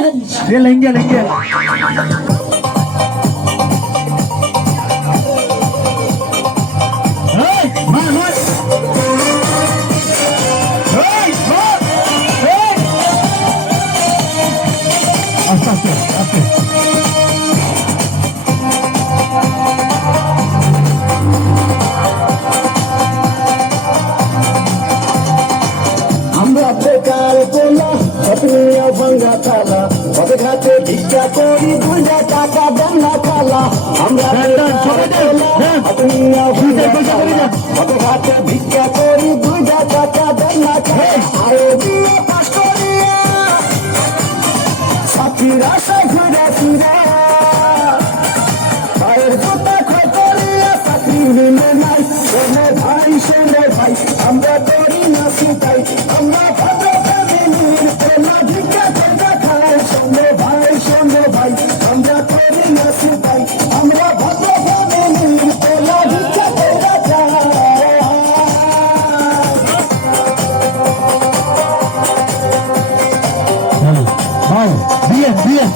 लेंगे लेंगे আমরা বেকার তোলা আপনিও ভাঙ্গা থালা পথে ঘাটে ভিক্ষা করি 2 টাকা দেন না খালা আমরা আপনিও ভাঙ্গা থালা পথে ঘাটে ভিক্ষা করি 2 টাকা দেন না খালা আরো দিয়ে পাশ করিয়া সাথীর আশা ঘুরে ফিরে পায়ের জুতা ক্ষয় করিয়া চাকরি মিলে নাই শোনে ভাই আমরা করি না সিটাই আমরা ভালো ফ্যামিলির প্রেমা ভিক্ষা করে খাই শোনে ভাই আমরা করি না সিটাই আমরা ভালো ফ্যামিলির প্রেমা ভিক্ষা করে খাই bien bien